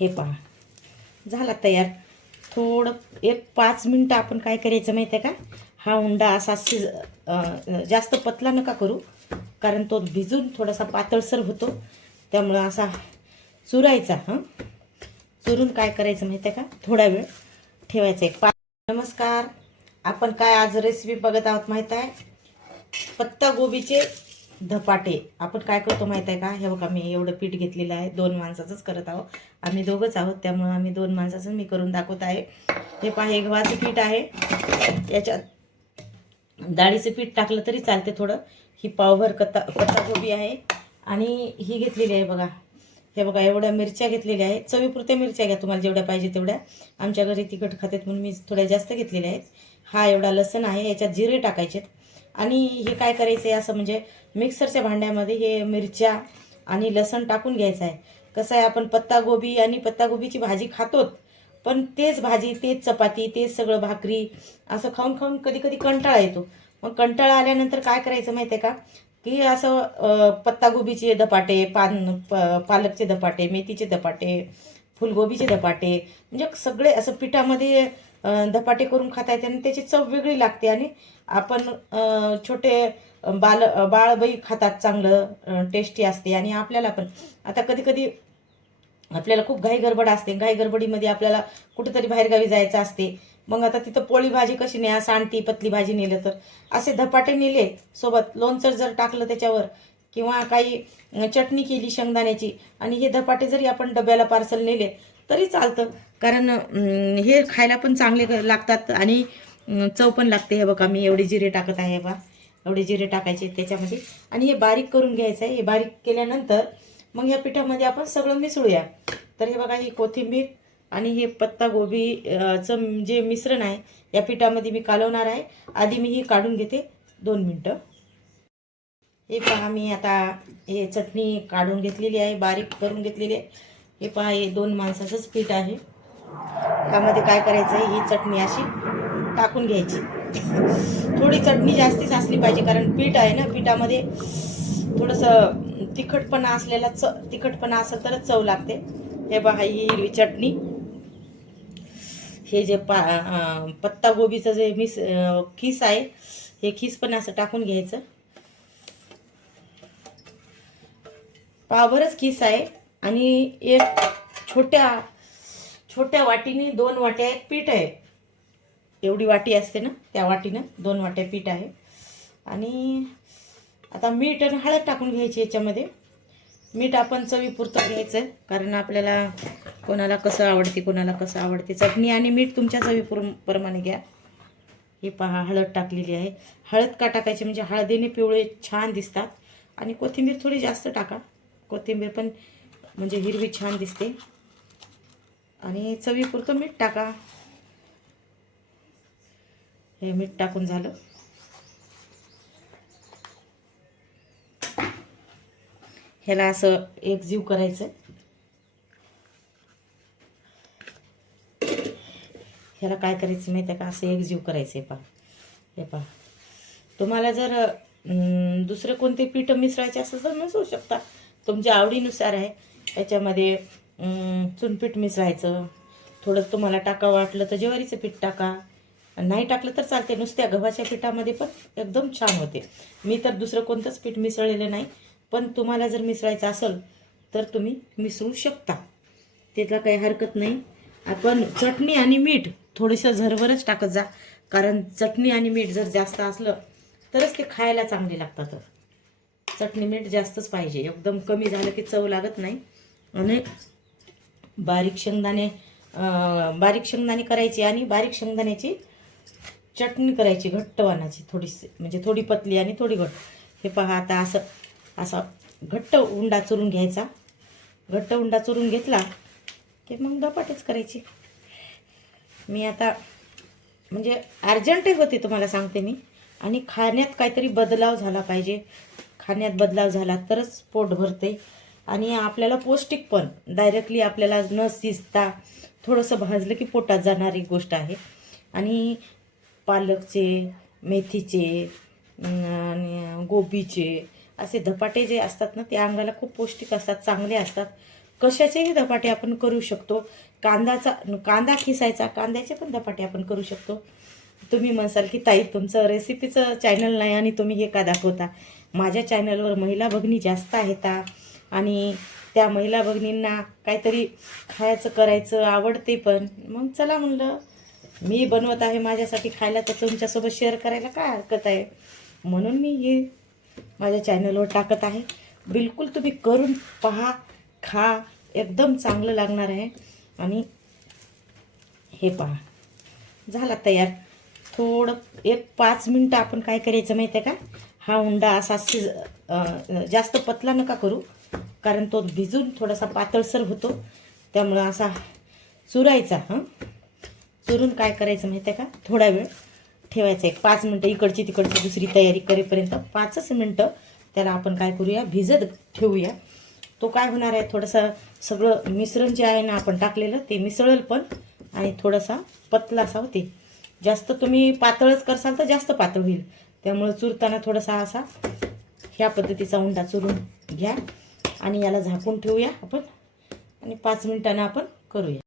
हे पहा. झाला तयार. थोडं एक पाच मिनटं आपण काय करायचं माहिती आहे का? हा उंडा असा शिज जास्त पतला नका करू. कारण तो भिजून थोडासा पातळसर होतो. त्यामुळं असा चुरायचा हां? चुरून काय करायचं माहिती आहे का? थोडा वेळ ठेवायचा एक पा नमस्कार. आपण काय आज रेसिपी बघत आहोत माहीत आहे पत्ता गोबीचे धपाटे. आपण काय करतो माहीत आहे का? हे बघा मी एवढं पीठ घेतलेलं आहे. दोन माणसाचंच करत आहोत. आम्ही दोघंच आहोत त्यामुळं आम्ही दोन माणसाचं मी करून दाखवत आहे. हे पहा हे गव्हाचं पीठ आहे. याच्यात डाळीचं पीठ टाकलं तरी चालते थोडं. ही पावभर कता पत्ताकोबी आहे. आणि ही घेतलेली आहे बघा. हे बघा एवढ्या मिरच्या घेतलेल्या आहेत. चवीपुरत्या मिरच्या घ्या तुम्हाला जेवढ्या पाहिजे तेवढ्या. आमच्या घरी तिखट खातात म्हणून मी थोड्या जास्त घेतलेल्या आहेत. हा एवढा लसण आहे याच्यात जिरे टाकायचेत. आणि हे काय करायचं आहे असं म्हणजे मिक्सरच्या भांड्यामध्ये हे मिरच्या आणि लसण टाकून घ्यायचं आहे. कसं आहे आपण पत्तागोबी आणि पत्तागोबीची भाजी खातोत पण तेच भाजी तेच चपाती तेच सगळं भाकरी असं खाऊन खाऊन कधी कधी कंटाळा येतो. मग कंटाळा आल्यानंतर काय करायचं माहिती आहे का? की असं पत्तागोबीचे धपाटे पान प पालकचे धपाटे मेथीचे धपाटे फुलगोबीचे धपाटे म्हणजे सगळे असं पिठामध्ये धपाटे करून खाता येते आणि त्याची चव वेगळी लागते आणि आपण छोटे बाल बाळबाई खातात चांगलं टेस्टी असते आणि आपल्याला पण. आता कधी कधी आपल्याला खूप घाई गडबड असते. घाई गडबडीमध्ये आपल्याला कुठेतरी बाहेरगावी जायचं असते. मग आता तिथं पोळी भाजी कशी न्या सांडती पतली भाजी नेलं तर असे धपाटे नेले सोबत. लोणचं जर टाकलं त्याच्यावर किंवा काही चटणी केली शेंगदाण्याची आणि हे धपाटे जरी आपण डब्याला पार्सल नेले तरी चालतं. कारण हे खायला पण चांगले लागतात आणि चव पण लागते. हे बघा मी एवढे जिरे टाकत आहे बा. एवढे जिरे टाकायचे त्याच्यामध्ये. आणि हे बारीक करून घ्यायचं आहे. हे बारीक केल्यानंतर मग या पिठामध्ये आपण सगळं मिसळूया. तर हे बघा ही कोथिंबीर आणि हे पत्तागोबीचं जे मिश्रण आहे या पिठामध्ये मी कालवणार आहे. आधी मी ही काढून घेते. दोन मिनटं. हे पहा मी आता हे चटणी काढून घेतलेली आहे बारीक करून घेतलेली आहे. हे पहा हे दोन माणसाचंच पीठ आहे. त्यामध्ये काय करायचं आहे ही चटणी अशी टाकून घ्यायची. थोडी चटणी जास्तीच असली पाहिजे कारण पीठ आहे ना पिठामध्ये थोडंसं तिखटपणा असलेला च तिखटपणा असेल तरच चव लागते. हे पहा ही हिरवी चटणी. हे जे पा पत्तागोबीचं पत्ता गोबीचं जे मिस खीस आहे हे खीस पण असं टाकून घ्यायचं. पावरच खिस आहे. आणि एक छोट्या छोट्या वाटीने दोन वाट्या एक पीठ आहे. एवढी वाटी असते ना त्या वाटीनं दोन वाट्या पीठ आहे. आणि आता मीठ आणि हळद टाकून घ्यायची याच्यामध्ये. मीठ आपण चवीपुरतं घ्यायचं आहे कारण आपल्याला कोणाला कसं आवडते कोणाला कसं आवडते. चटणी आणि मीठ तुमच्या चवीपुर प्रमाणे घ्या. हे पहा हळद टाकलेली आहे. हळद का टाकायची? म्हणजे हळदीने पिवळे छान दिसतात. आणि कोथिंबीर थोडी जास्त टाका. कोथिंबीर पण म्हणजे हिरवी छान दिसते. आणि चवीपुरतं मीठ टाका. हे मीठ टाकून झालं. ह्याला असं एकजीव करायचं. ह्याला काय करायचं माहिती आहे का? असं एकजीव करायचं आहे पहा. हे पहा. तुम्हाला जर दुसरे दुसरं कोणते पीठ मिसळायचे असेल तर मिसळू शकता. तुमच्या आवडीनुसार आहे. त्याच्यामध्ये चुनपीठ मिसळायचं. थोडं तुम्हाला टाका वाटलं तर ज्वारीचं पीठ टाका. नाही टाकलं तर चालते नुसत्या गव्हाच्या पिठामध्ये पण एकदम छान होते. मी तर दुसरं कोणतंच पीठ मिसळलेलं नाही. पण तुम्हाला जर मिसळायचं असेल तर तुम्ही मिसळू शकता. त्याला काही हरकत नाही. आपण चटणी आणि मीठ थोडंसं झरवरच टाकत जा. कारण चटणी आणि मीठ जर जास्त असलं तरच ते खायला चांगले लागतात. चटणी मीठ जास्तच पाहिजे. एकदम कमी झालं की चव लागत नाही. आणि बारीक शेंगदाणे बारीक शेंगदाणे करायची आणि बारीक शेंगदाण्याची चटणी करायची घट्ट वाणाची थोडीशी. म्हणजे थोडी पतली आणि थोडी घट्ट. हे पहा आता असं असा घट्ट उंडा चुरून घ्यायचा. घट्ट उंडा चुरून घेतला की मग धपाटेच करायची. मी आता म्हणजे अर्जंटही होते तुम्हाला सांगते मी. आणि खाण्यात काहीतरी बदलाव झाला पाहिजे. खाण्यात बदलाव झाला तरच पोट भरते. आणि आपल्याला पौष्टिक पण. डायरेक्टली आपल्याला न शिजता थोडंसं भाजलं की पोटात जाणारी गोष्ट आहे. आणि पालकचे मेथीचे आणि गोबीचे असे धपाटे जे असतात ना ते अंगाला खूप पौष्टिक असतात चांगले असतात. कशाचेही धपाटे आपण करू शकतो. कांदाचा कांदा खिसायचा कांद्याचे पण धपाटे आपण करू शकतो. तुम्ही म्हणसाल की ताई तुमचं रेसिपीचं चॅनल नाही आणि तुम्ही हे का दाखवता? माझ्या चॅनलवर महिला भगिनी जास्त आहेत आणि त्या महिला भगिनींना काहीतरी खायचं करायचं आवडते पण. मग चला म्हणलं मी बनवत आहे माझ्यासाठी खायला तर तुमच्यासोबत शेअर करायला काय हरकत आहे? म्हणून मी हे माझ्या चॅनलवर टाकत आहे. बिलकुल तुम्ही करून पहा खा. एकदम चांगलं लागणार आहे. आणि हे पहा. झाला तयार. थोडं एक पाच मिनटं आपण काय करायचं माहिती आहे का? हा उंडा असा शिज जास्त पतला नका करू. कारण तो भिजून थोडासा पातळसर होतो. त्यामुळं असा चुरायचा हां? चुरून काय करायचं माहिती आहे का? थोडा वेळ ठेवायचा. एक पाच मिनटं इकडची तिकडची दुसरी तयारी करेपर्यंत पाचच मिनटं त्याला आपण काय करूया? भिजत ठेवूया. तो काय होणार आहे? थोडंसं सगळं मिश्रण जे आहे ना आपण टाकलेलं ते मिसळेल पण. आणि थोडासा पतलासा होते. जास्त तुम्ही पातळच करसाल तर जास्त पातळ होईल. त्यामुळं चुरताना थोडासा असा ह्या पद्धतीचा उंडा चुरून घ्या आणि याला झाकून ठेवूया आपण. आणि पाच मिनिटानं आपण करूया.